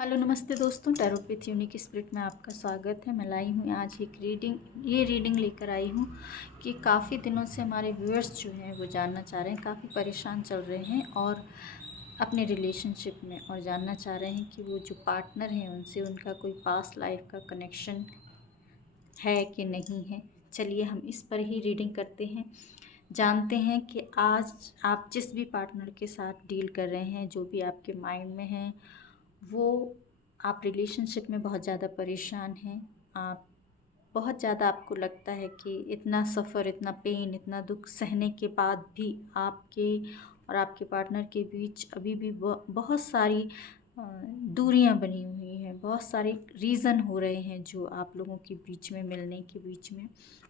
Hello नमस्ते दोस्तों, tarot with unique spirit में आपका स्वागत है। मैं लाई हूँ आज एक रीडिंग लेकर आई हूँ कि काफ़ी दिनों से हमारे व्यूअर्स जो हैं वो जानना चाह रहे हैं, काफ़ी परेशान चल रहे हैं और अपने रिलेशनशिप में, और जानना चाह रहे हैं कि वो जो पार्टनर हैं उनसे उनका कोई पास्ट लाइफ का कनेक्शन है कि नहीं है। चलिए हम इस पर ही रीडिंग करते हैं, जानते हैं कि आज आप जिस भी पार्टनर के साथ डील कर रहे हैं, जो भी आपके माइंड में हैं, वो आप रिलेशनशिप में बहुत ज़्यादा परेशान हैं। आप बहुत ज़्यादा, आपको लगता है कि इतना सफ़र, इतना पेन, इतना दुख सहने के बाद भी आपके और आपके पार्टनर के बीच अभी भी बहुत सारी दूरियां बनी हुई हैं, बहुत सारे रीज़न हो रहे हैं जो आप लोगों के बीच में, मिलने के बीच में।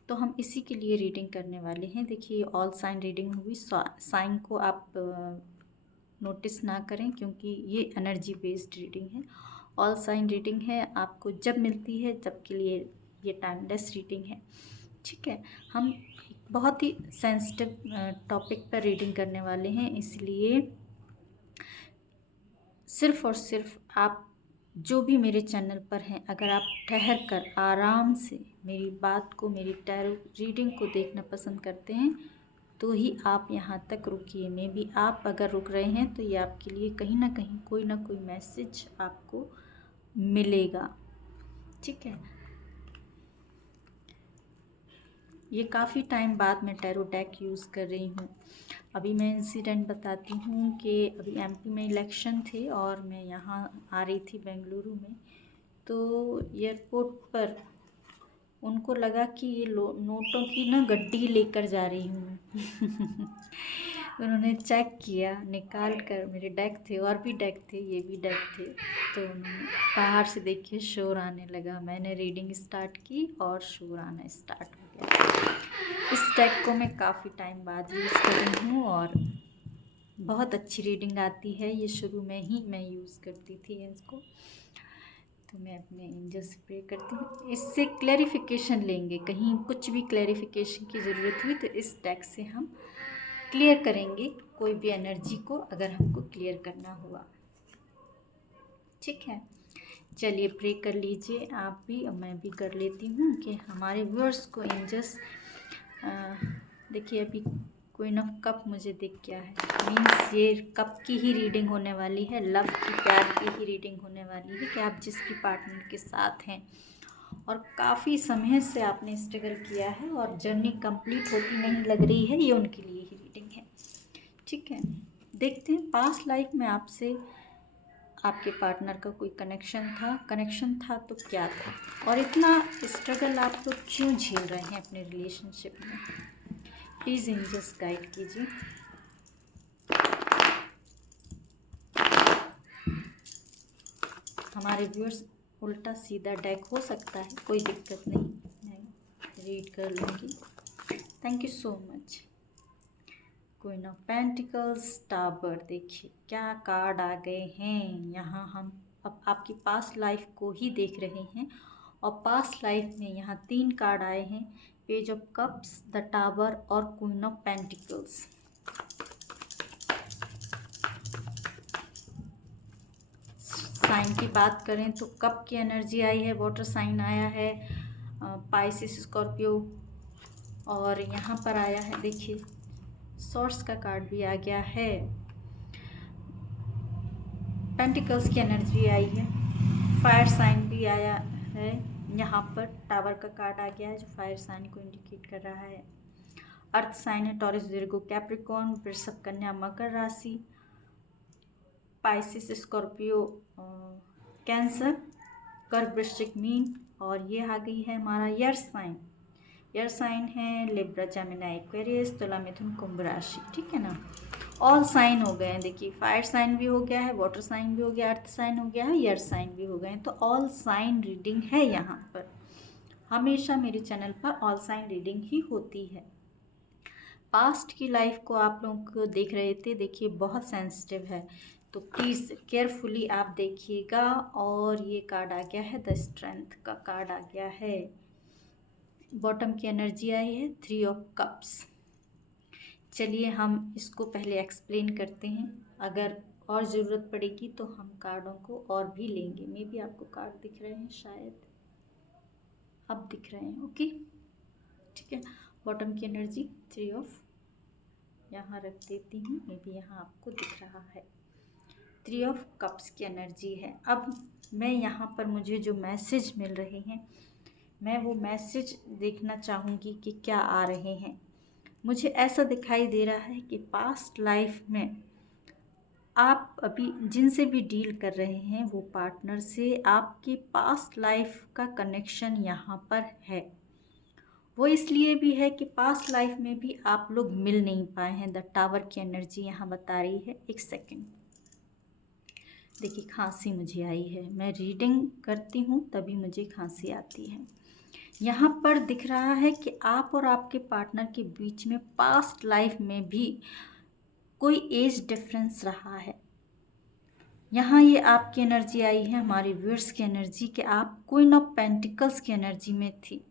तो हम इसी के लिए रीडिंग करने वाले हैं। देखिए, ऑल साइन रीडिंग हुई। साइन को आप नोटिस ना करें क्योंकि ये एनर्जी बेस्ड रीडिंग है। ऑल साइन रीडिंग है, आपको जब मिलती है तब के लिए ये टाइमलेस रीडिंग है। ठीक है, हम बहुत ही सेंसिटिव टॉपिक पर रीडिंग करने वाले हैं, इसलिए सिर्फ़ और सिर्फ आप जो भी मेरे चैनल पर हैं, अगर आप ठहर कर आराम से मेरी बात को, मेरी टैरो रीडिंग को देखना पसंद करते हैं तो ही आप यहाँ तक रुकिए। मे बी आप अगर रुक रहे हैं तो ये आपके लिए कहीं ना कहीं कोई ना कोई मैसेज आपको मिलेगा। ठीक है, ये काफ़ी टाइम बाद मैं टैरो डेक यूज़ कर रही हूँ। अभी मैं इंसिडेंट बताती हूँ कि अभी एमपी में इलेक्शन थे और मैं यहाँ आ रही थी बेंगलुरु में। तो एयरपोर्ट पर उनको लगा कि ये नोटों की ना गड्डी लेकर जा रही हूँ उन्होंने चेक किया, निकाल कर, मेरे डेक थे और भी डेक थे, ये भी डेक थे। तो उन्होंने बाहर से देखिए शोर आने लगा। मैंने रीडिंग स्टार्ट की और शोर आना स्टार्ट हो गया। इस डेक को मैं काफ़ी टाइम बाद यूज़ कर रही हूँ और बहुत अच्छी रीडिंग आती है। ये शुरू में ही मैं यूज़ करती थी इसको। तो मैं अपने एंजल से प्रे करती हूँ। इससे क्लैरिफिकेशन लेंगे, कहीं कुछ भी क्लैरिफिकेशन की ज़रूरत हुई तो इस डेक से हम क्लियर करेंगे कोई भी एनर्जी को, अगर हमको क्लियर करना हुआ। ठीक है, चलिए प्रे कर लीजिए आप भी और मैं भी कर लेती हूँ कि हमारे व्यूअर्स को एंजल्स। देखिए, अभी क्वीन ऑफ कप मुझे दिख गया है, मीन्स ये कप की ही रीडिंग होने वाली है, लव की, प्यार की ही रीडिंग होने वाली है कि आप जिसकी पार्टनर के साथ हैं और काफ़ी समय से आपने स्ट्रगल किया है और जर्नी कंप्लीट होती नहीं लग रही है, ये उनके लिए ही रीडिंग है। ठीक है, देखते हैं पास्ट लाइफ में आपसे आपके पार्टनर का कोई कनेक्शन था तो क्या था, और इतना स्ट्रगल आप लोग क्यों झेल रहे हैं अपने रिलेशनशिप में। प्लीज़ एंजल्स गाइड कीजिए। हमारे व्यूअर्स उल्टा सीधा डेक हो सकता है, कोई दिक्कत नहीं, मैं रीड कर लूँगी। Thank you so much. Queen of pentacles, tower, देखिए क्या कार्ड आ गए हैं यहाँ। हम अब आपकी पास्ट लाइफ को ही देख रहे हैं और पास्ट लाइफ में यहाँ 3 कार्ड आए हैं, page of cups, the tower और क्वीन ऑफ पेंटिकल्स। साइन की बात करें तो कप की एनर्जी आई है, वाटर साइन आया है, पाइसिस, स्कॉर्पियो, और यहाँ पर आया है देखिए सॉर्ड्स का कार्ड भी आ गया है, पेंटिकल्स की एनर्जी आई है, फायर साइन भी आया है, यहाँ पर टावर का कार्ड आ गया है जो फायर साइन को इंडिकेट कर रहा है। अर्थ साइन है टॉरस, विर्गो, कैप्रिकॉर्न, वृषभ, कन्या, मकर राशि, पाइसिस, स्कॉर्पियो, कैंसर, कर्क, वृश्चिक, मीन, और ये आ गई है हमारा एयर साइन। एयर साइन है लिब्रा, जेमिनी, एक्वेरियस, तुला, मिथुन, कुंभ राशि। ठीक है ना, ऑल साइन हो गए हैं। देखिए फायर साइन भी हो गया है, वाटर साइन भी हो गया, अर्थ साइन हो गया है, एयर साइन भी हो गए हैं। तो ऑल साइन रीडिंग है यहाँ पर। हमेशा मेरे चैनल पर ऑल साइन रीडिंग ही होती है। पास्ट की लाइफ को आप लोग देख रहे थे, देखिए बहुत सेंसिटिव है, तो प्लीज़ केयरफुली आप देखिएगा। और ये कार्ड आ गया है, द स्ट्रेंथ का कार्ड आ गया है, बॉटम की एनर्जी आई है, 3 ऑफ कप्स। चलिए हम इसको पहले एक्सप्लेन करते हैं। अगर और ज़रूरत पड़ेगी तो हम कार्डों को और भी लेंगे। मे भी आपको कार्ड दिख रहे हैं, शायद अब दिख रहे हैं। ओके, ठीक है। बॉटम की एनर्जी 3 ऑफ, यहाँ रख देती हूँ, मे भी यहाँ आपको दिख रहा है। 3 ऑफ कप्स की एनर्जी है। अब मैं यहाँ पर मुझे जो मैसेज मिल रहे हैं, मैं वो मैसेज देखना चाहूँगी कि क्या आ रहे हैं। मुझे ऐसा दिखाई दे रहा है कि पास्ट लाइफ में आप अभी जिनसे भी डील कर रहे हैं, वो पार्टनर से आपकी पास्ट लाइफ का कनेक्शन यहाँ पर है। वो इसलिए भी है कि पास्ट लाइफ में भी आप लोग मिल नहीं पाए हैं। द टावर की एनर्जी यहाँ बता रही है। एक सेकेंड, देखिए खांसी मुझे आई है, मैं रीडिंग करती हूँ तभी मुझे खांसी आती है। यहाँ पर दिख रहा है कि आप और आपके पार्टनर के बीच में पास्ट लाइफ में भी कोई एज डिफरेंस रहा है। यहाँ ये आपकी एनर्जी आई है, हमारे व्यूअर्स की एनर्जी, कि आप क्वीन ऑफ पेंटिकल्स की एनर्जी में थी।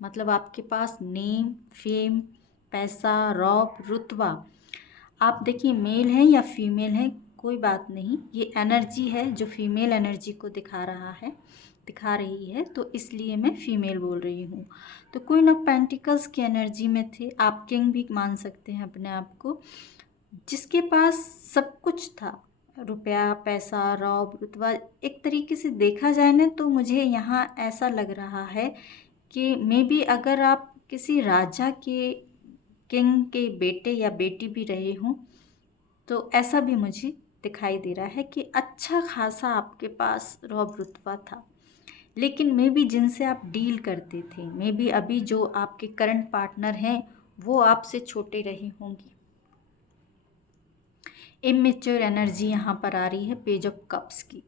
मतलब आपके पास नेम, फेम, पैसा, रौब, रुतबा, आप देखिए मेल हैं या फीमेल हैं, कोई बात नहीं, ये एनर्जी है जो फीमेल एनर्जी को दिखा रही है, तो इसलिए मैं फीमेल बोल रही हूँ। तो क्वीन ऑफ पेंटिकल्स की एनर्जी में थे आप। किंग भी मान सकते हैं अपने आप को, जिसके पास सब कुछ था, रुपया, पैसा, रौब, रुतबा। एक तरीके से देखा जाए ना तो मुझे यहाँ ऐसा लग रहा है कि मे बी अगर आप किसी राजा के, किंग के बेटे या बेटी भी रहे हों, तो ऐसा भी मुझे दिखाई दे रहा है कि अच्छा खासा आपके पास रौब रुतबा था। लेकिन मे बी जिनसे आप डील करते थे, मे बी अभी जो आपके करंट पार्टनर हैं, वो आपसे छोटे रहे होंगे। इमेच्योर एनर्जी यहाँ पर आ रही है, पेज ऑफ कप्स की।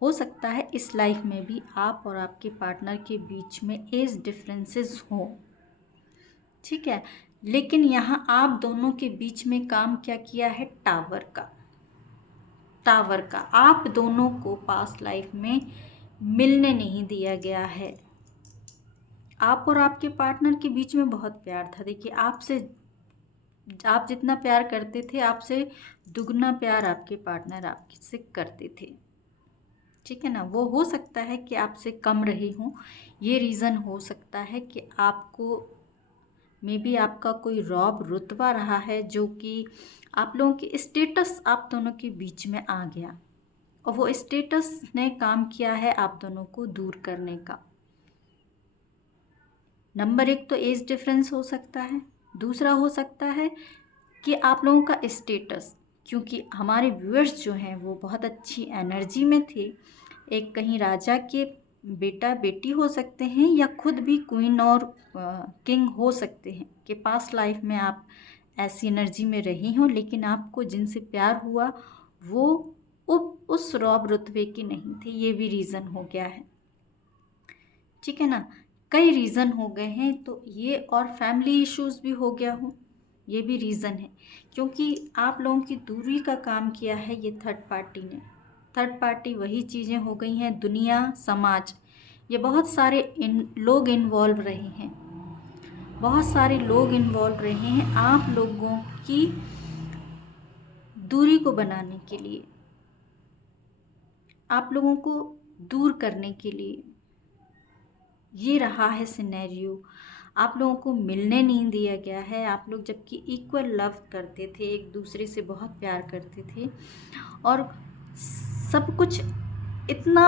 हो सकता है इस लाइफ में भी आप और आपके पार्टनर के बीच में एज डिफरेंसेस हो, ठीक है। लेकिन यहाँ आप दोनों के बीच में काम क्या किया है, टावर का आप दोनों को पास्ट लाइफ में मिलने नहीं दिया गया है। आप और आपके पार्टनर के बीच में बहुत प्यार था। देखिए आप जितना प्यार करते थे, आपसे दुगना प्यार आपके पार्टनर आपसे करते थे, ठीक है ना। वो हो सकता है कि आपसे कम रहे हों, ये रीज़न हो सकता है कि आपको मे बी आपका कोई रौब रुतबा रहा है, जो कि आप लोगों की स्टेटस आप दोनों के बीच में आ गया, और वो स्टेटस ने काम किया है आप दोनों को दूर करने का। नंबर 1 तो एज डिफरेंस हो सकता है, दूसरा हो सकता है कि आप लोगों का स्टेटस, क्योंकि हमारे व्यूअर्स जो हैं वो बहुत अच्छी एनर्जी में थे। एक कहीं राजा के बेटा बेटी हो सकते हैं, या खुद भी क्वीन और किंग हो सकते हैं, कि पास्ट लाइफ में आप ऐसी एनर्जी में रही हों, लेकिन आपको जिनसे प्यार हुआ वो उस रौब रुतबे की नहीं थे। ये भी रीज़न हो गया है, ठीक है ना। कई रीज़न हो गए हैं, तो ये और फैमिली इश्यूज़ भी हो गया हो, ये भी रीज़न है। क्योंकि आप लोगों की दूरी का काम किया है ये थर्ड पार्टी ने। थर्ड पार्टी वही चीज़ें हो गई हैं, दुनिया, समाज, ये बहुत सारे लोग इन्वॉल्व रहे हैं, बहुत सारे लोग इन्वॉल्व रहे हैं आप लोगों की दूरी को बनाने के लिए, आप लोगों को दूर करने के लिए। ये रहा है सिनेरियो। आप लोगों को मिलने नहीं दिया गया है। आप लोग जबकि इक्वल लव करते थे, एक दूसरे से बहुत प्यार करते थे, और सब कुछ इतना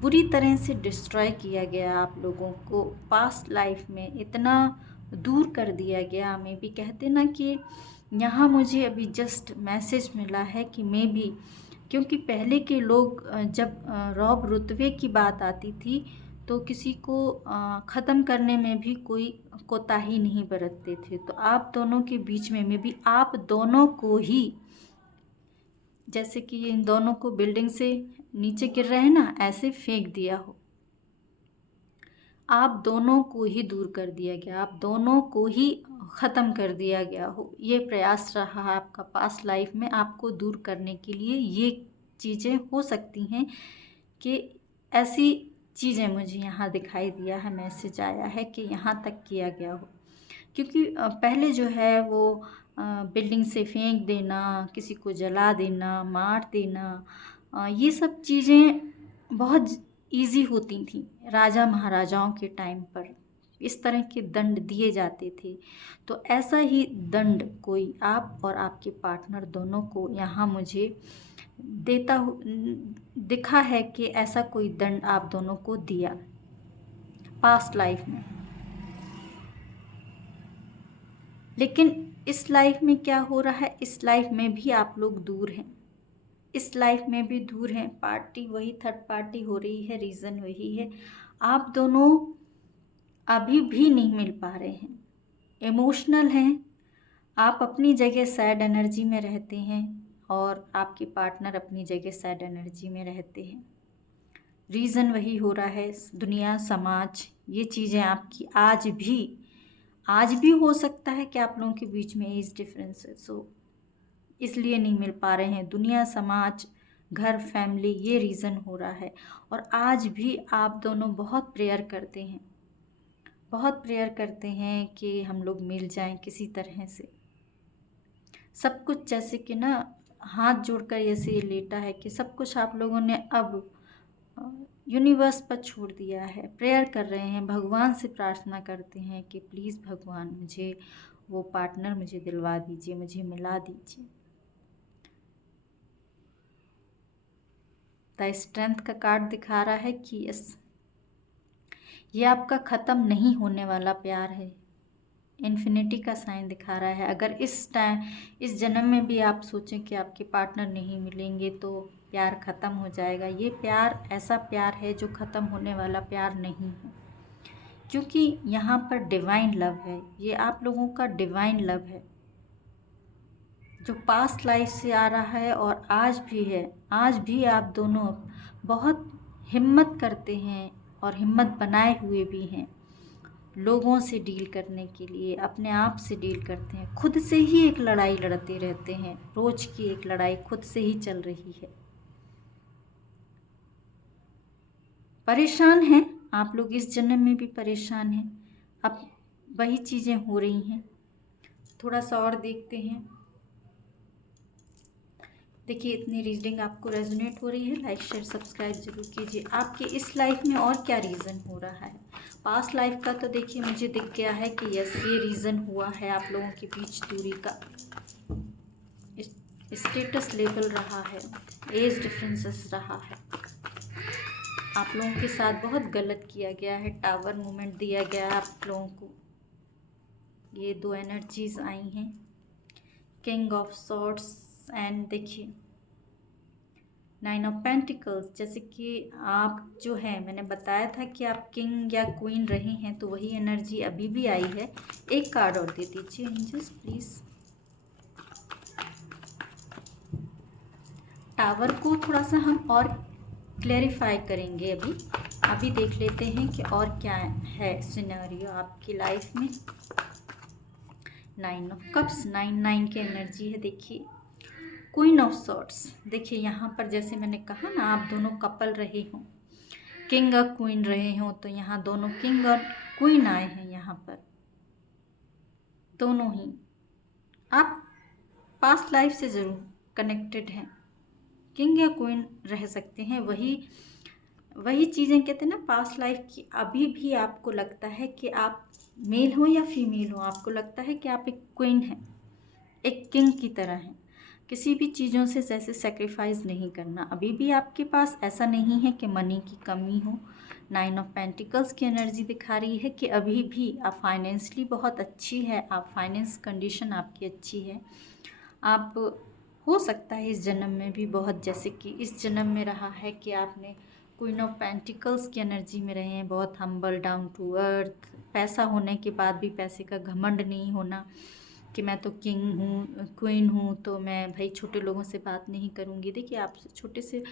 बुरी तरह से डिस्ट्रॉय किया गया, आप लोगों को पास्ट लाइफ में इतना दूर कर दिया गया। मैं भी कहते ना कि यहाँ मुझे अभी जस्ट मैसेज मिला है कि मैं भी, क्योंकि पहले के लोग जब रौब रुतबे की बात आती थी तो किसी को ख़त्म करने में भी कोई कोताही नहीं बरतते थे। तो आप दोनों के बीच में भी आप दोनों को ही, जैसे कि इन दोनों को बिल्डिंग से नीचे गिर रहे हैं ना, ऐसे फेंक दिया हो, आप दोनों को ही दूर कर दिया गया, आप दोनों को ही ख़त्म कर दिया गया हो। ये प्रयास रहा है आपका पास्ट लाइफ में आपको दूर करने के लिए। ये चीज़ें हो सकती हैं कि ऐसी चीज़ें मुझे यहाँ दिखाई दिया है, मैसेज आया है कि यहाँ तक किया गया हो। क्योंकि पहले जो है वो बिल्डिंग से फेंक देना, किसी को जला देना, मार देना, ये सब चीज़ें बहुत इजी होती थी राजा महाराजाओं के टाइम पर। इस तरह के दंड दिए जाते थे। तो ऐसा ही दंड कोई आप और आपके पार्टनर दोनों को यहाँ मुझे दिखा है कि ऐसा कोई दंड आप दोनों को दिया पास्ट लाइफ में। लेकिन इस लाइफ में क्या हो रहा है, इस लाइफ में भी आप लोग दूर हैं, इस लाइफ में भी दूर हैं। पार्टी वही थर्ड पार्टी हो रही है, रीज़न वही है। आप दोनों अभी भी नहीं मिल पा रहे हैं, इमोशनल हैं। आप अपनी जगह सैड एनर्जी में रहते हैं और आपके पार्टनर अपनी जगह सैड एनर्जी में रहते हैं। रीज़न वही हो रहा है, दुनिया, समाज, ये चीज़ें आपकी आज भी हो सकता है कि आप लोगों के बीच में एज डिफरेंस है, सो इसलिए नहीं मिल पा रहे हैं। दुनिया, समाज, घर, फैमिली, ये रीज़न हो रहा है। और आज भी आप दोनों बहुत प्रेयर करते हैं, बहुत प्रेयर करते हैं कि हम लोग मिल जाएं किसी तरह से। सब कुछ जैसे कि ना हाथ जोड़कर ऐसे ये लेटा है कि सब कुछ आप लोगों ने अब यूनिवर्स पर छोड़ दिया है। प्रेयर कर रहे हैं, भगवान से प्रार्थना करते हैं कि प्लीज़ भगवान मुझे वो पार्टनर मुझे दिलवा दीजिए, मुझे मिला दीजिए। द स्ट्रेंथ का कार्ड दिखा रहा है कि यस, ये आपका ख़त्म नहीं होने वाला प्यार है। इन्फिनिटी का साइन दिखा रहा है। अगर इस जन्म में भी आप सोचें कि आपके पार्टनर नहीं मिलेंगे तो प्यार ख़त्म हो जाएगा, ये प्यार ऐसा प्यार है जो ख़त्म होने वाला प्यार नहीं है। क्योंकि यहाँ पर डिवाइन लव है, ये आप लोगों का डिवाइन लव है जो पास्ट लाइफ से आ रहा है और आज भी है। आज भी आप दोनों बहुत हिम्मत करते हैं और हिम्मत बनाए हुए भी हैं लोगों से डील करने के लिए, अपने आप से डील करते हैं। खुद से ही एक लड़ाई लड़ते रहते हैं, रोज की एक लड़ाई खुद से ही चल रही है। परेशान हैं आप लोग, इस जन्म में भी परेशान हैं। अब वही चीज़ें हो रही हैं। थोड़ा सा और देखते हैं। देखिए, इतनी रीडिंग आपको रेजोनेट हो रही है, लाइक शेयर सब्सक्राइब जरूर कीजिए। आपके इस लाइफ में और क्या रीज़न हो रहा है? पास्ट लाइफ का तो देखिए मुझे दिख गया है कि यस, ये रीज़न हुआ है आप लोगों के बीच दूरी का, स्टेटस लेवल रहा है, एज डिफरेंसेस रहा है, आप लोगों के साथ बहुत गलत किया गया है, टावर मूवमेंट दिया गया है आप लोगों को। ये दो एनर्जीज आई हैं, किंग ऑफ सॉर्ड्स एंड देखिए 9 ऑफ पेंटिकल्स। जैसे कि आप जो है, मैंने बताया था कि आप किंग या क्वीन रही हैं, तो वही एनर्जी अभी भी आई है। एक कार्ड और दे दीजिए एंजल्स प्लीज़। टावर को थोड़ा सा हम और क्लैरिफाई करेंगे। अभी देख लेते हैं कि और क्या है सिनेरियो आपकी लाइफ में। 9 ऑफ कप्स, 9 की एनर्जी है। देखिए क्वीन ऑफ सॉर्ड्स। देखिए यहाँ पर जैसे मैंने कहा ना, आप दोनों कपल रहे हों, किंग और क्वीन रहे हों, तो यहाँ दोनों किंग और क्वीन आए हैं। यहाँ पर दोनों ही आप पास्ट लाइफ से ज़रूर कनेक्टेड हैं, किंग या क्वीन रह सकते हैं। वही चीज़ें कहते हैं ना पास्ट लाइफ की। अभी भी आपको लगता है कि आप मेल हो या फीमेल हो, आपको लगता है कि आप एक क्वीन हैं, एक किंग की तरह हैं। किसी भी चीज़ों से जैसे सेक्रीफाइस नहीं करना। अभी भी आपके पास ऐसा नहीं है कि मनी की कमी हो। 9 ऑफ पेंटिकल्स की एनर्जी दिखा रही है कि अभी भी आप फाइनेंशियली बहुत अच्छी है, आप फाइनेंस कंडीशन आपकी अच्छी है। आप हो सकता है इस जन्म में भी बहुत, जैसे कि इस जन्म में रहा है कि आपने क्वीन ऑफ पेंटिकल्स की एनर्जी में रहे हैं, बहुत हम्बल, डाउन टू अर्थ। पैसा होने के बाद भी पैसे का घमंड नहीं होना कि मैं तो किंग हूँ, क्वीन हूँ, तो मैं भाई छोटे लोगों से बात नहीं करूँगी। देखिए आपसे छोटे से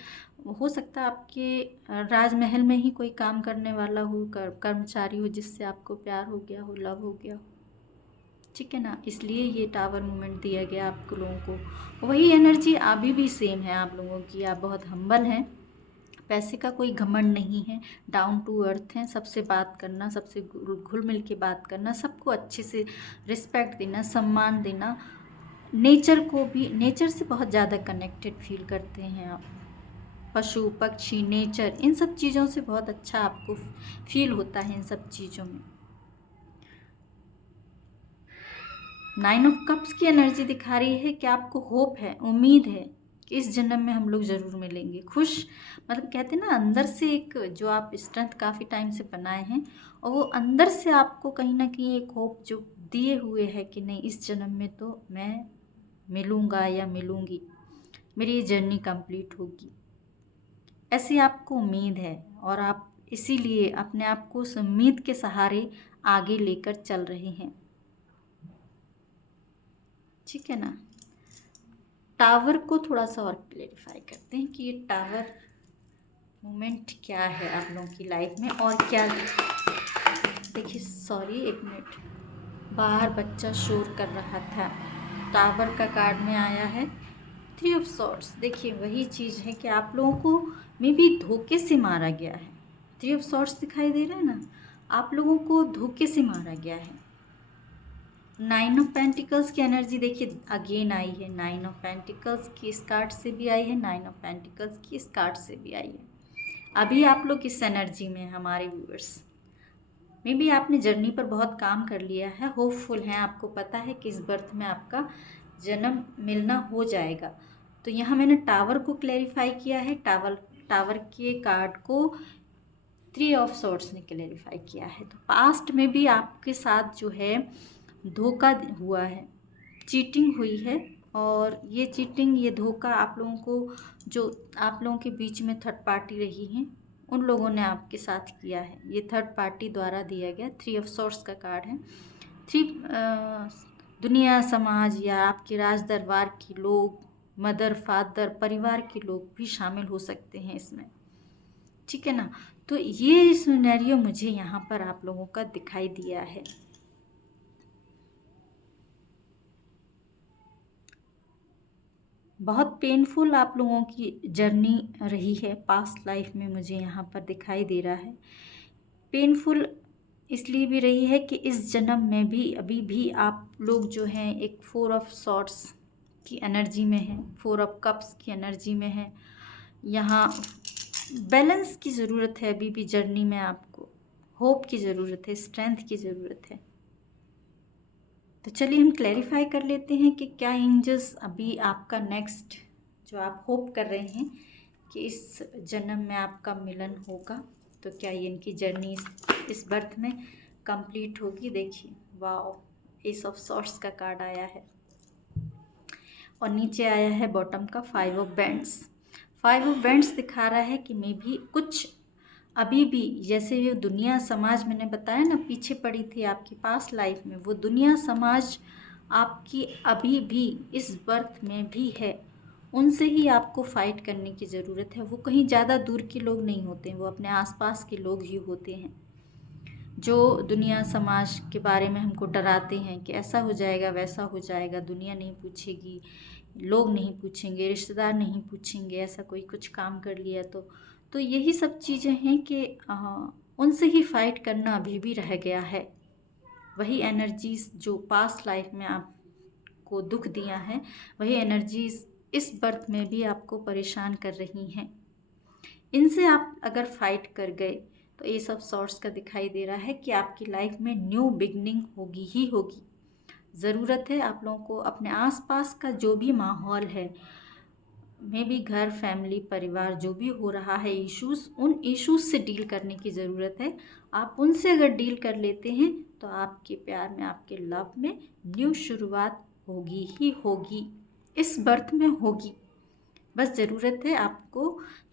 हो सकता है आपके राजमहल में ही कोई काम करने वाला हो, कर्मचारी हो, जिससे आपको प्यार हो गया हो, लव हो गया हो, ठीक है ना। इसलिए ये टावर मूवमेंट दिया गया आप लोगों को। वही एनर्जी अभी भी सेम है आप लोगों की। आप बहुत हम्बल हैं, पैसे का कोई घमंड नहीं है, डाउन टू अर्थ हैं। सबसे बात करना, सबसे घुल मिल के बात करना, सबको अच्छे से रिस्पेक्ट देना, सम्मान देना, नेचर को भी, नेचर से बहुत ज़्यादा कनेक्टेड फील करते हैं आप। पशु पक्षी, नेचर, इन सब चीज़ों से बहुत अच्छा आपको फील होता है इन सब चीज़ों में। 9 ऑफ कप्स की एनर्जी दिखा रही है कि आपको होप है, उम्मीद है कि इस जन्म में हम लोग ज़रूर मिलेंगे। खुश, मतलब कहते हैं ना, अंदर से एक जो आप स्ट्रेंथ काफ़ी टाइम से बनाए हैं, और वो अंदर से आपको कहीं ना कहीं एक होप जो दिए हुए है कि नहीं, इस जन्म में तो मैं मिलूँगा या मिलूँगी, मेरी ये जर्नी कंप्लीट होगी, ऐसी आपको उम्मीद है। और आप इसीलिए अपने आप को उस उम्मीद के सहारे आगे लेकर चल रहे हैं, ठीक है ना। टावर को थोड़ा सा और क्लेरिफाई करते हैं कि ये टावर मोमेंट क्या है आप लोगों की लाइफ में, और क्या। देखिए, सॉरी, एक मिनट, बाहर बच्चा शोर कर रहा था। टावर का कार्ड में आया है 3 ऑफ सॉर्ड्स। देखिए, वही चीज़ है कि आप लोगों को में भी धोखे से मारा गया है। 3 ऑफ सॉर्ड्स दिखाई दे रहा है ना, आप लोगों को धोखे से मारा गया है। 9 ऑफ पेंटिकल्स की एनर्जी देखिए अगेन आई है। 9 ऑफ पेंटिकल्स की इस कार्ड से भी आई है, 9 ऑफ पेंटिकल्स की इस कार्ड से भी आई है। अभी आप लोग इस एनर्जी में, हमारे व्यूअर्स मे भी आपने जर्नी पर बहुत काम कर लिया है, होपफुल हैं, आपको पता है कि इस बर्थ में आपका जन्म मिलना हो जाएगा। तो यहाँ मैंने टावर को क्लैरिफाई किया है, टावर के कार्ड को 3 ऑफ सॉर्ड्स ने क्लैरिफाई किया है। तो पास्ट में भी आपके साथ जो है धोखा हुआ है, चीटिंग हुई है, और ये चीटिंग, ये धोखा आप लोगों को, जो आप लोगों के बीच में थर्ड पार्टी रही हैं, उन लोगों ने आपके साथ किया है। ये थर्ड पार्टी द्वारा दिया गया 3 ऑफ सॉर्ड्स का कार्ड है। 3 दुनिया, समाज, या आपके राज दरबार के लोग, मदर फादर, परिवार के लोग भी शामिल हो सकते हैं इसमें, ठीक है ना। तो ये सिनेरियो मुझे यहाँ पर आप लोगों का दिखाई दिया है। बहुत पेनफुल आप लोगों की जर्नी रही है पास्ट लाइफ में, मुझे यहाँ पर दिखाई दे रहा है। पेनफुल इसलिए भी रही है कि इस जन्म में भी अभी भी आप लोग जो हैं एक 4 ऑफ सॉर्ड्स की एनर्जी में हैं, 4 ऑफ कप्स की एनर्जी में हैं। यहाँ बैलेंस की ज़रूरत है अभी भी जर्नी में, आपको होप की ज़रूरत है, स्ट्रेंथ की ज़रूरत है। तो चलिए हम क्लैरिफाई कर लेते हैं कि क्या एंजल्स अभी आपका नेक्स्ट, जो आप होप कर रहे हैं कि इस जन्म में आपका मिलन होगा, तो क्या ये इनकी जर्नी इस बर्थ में कंप्लीट होगी। देखिए, वाओ, एस ऑफ सॉर्ड्स का कार्ड आया है, और नीचे आया है बॉटम का 5 ऑफ बैंड्स। 5 ऑफ बैंड्स दिखा रहा है कि मे भी कुछ अभी भी, जैसे ये दुनिया समाज मैंने बताया ना पीछे पड़ी थी आपकी पास्ट लाइफ में, वो दुनिया समाज आपकी अभी भी इस बर्थ में भी है। उनसे ही आपको फाइट करने की ज़रूरत है। वो कहीं ज़्यादा दूर के लोग नहीं होते हैं, वो अपने आसपास के लोग ही होते हैं, जो दुनिया समाज के बारे में हमको डराते हैं कि ऐसा हो जाएगा, वैसा हो जाएगा, दुनिया नहीं पूछेगी, लोग नहीं पूछेंगे, रिश्तेदार नहीं पूछेंगे, ऐसा कोई कुछ काम कर लिया तो यही सब चीज़ें हैं कि उनसे ही फाइट करना अभी भी रह गया है। वही एनर्जीज जो पास्ट लाइफ में आपको दुख दिया है, वही एनर्जीज इस बर्थ में भी आपको परेशान कर रही हैं। इनसे आप अगर फाइट कर गए तो ये सब सॉर्ट्स का दिखाई दे रहा है कि आपकी लाइफ में न्यू बिगनिंग होगी ही होगी। ज़रूरत है आप लोगों को अपने आसपास का जो भी माहौल है, में भी घर, फैमिली, परिवार, जो भी हो रहा है इश्यूज़, उन इश्यूज़ से डील करने की ज़रूरत है। आप उनसे अगर डील कर लेते हैं तो आपके प्यार में, आपके लव में न्यू शुरुआत होगी ही होगी, इस बर्थ में होगी। बस ज़रूरत है आपको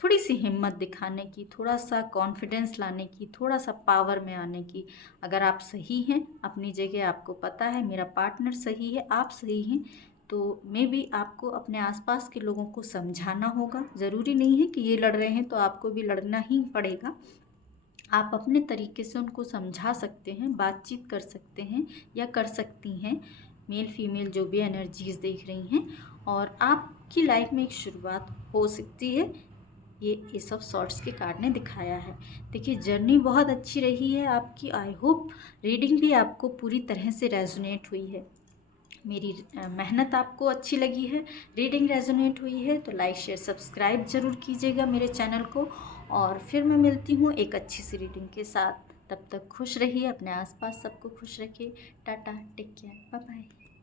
थोड़ी सी हिम्मत दिखाने की, थोड़ा सा कॉन्फिडेंस लाने की, थोड़ा सा पावर में आने की। अगर आप सही हैं अपनी जगह, आपको पता है मेरा पार्टनर सही है, आप सही हैं, तो मे भी आपको अपने आसपास के लोगों को समझाना होगा। ज़रूरी नहीं है कि ये लड़ रहे हैं तो आपको भी लड़ना ही पड़ेगा। आप अपने तरीके से उनको समझा सकते हैं, बातचीत कर सकते हैं या कर सकती हैं, मेल फीमेल जो भी एनर्जीज़ देख रही हैं, और आपकी लाइफ में एक शुरुआत हो सकती है। ये एस ऑफ सॉर्ट्स के कार्ड ने दिखाया है। देखिए, जर्नी बहुत अच्छी रही है आपकी। आई होप रीडिंग भी आपको पूरी तरह से रेजोनेट हुई है। मेरी मेहनत आपको अच्छी लगी है, रीडिंग रेजोनेट हुई है, तो लाइक शेयर सब्सक्राइब ज़रूर कीजिएगा मेरे चैनल को। और फिर मैं मिलती हूँ एक अच्छी सी रीडिंग के साथ। तब तक खुश रहिए, अपने आसपास सबको खुश रखिए। Tata, take care, bye bye.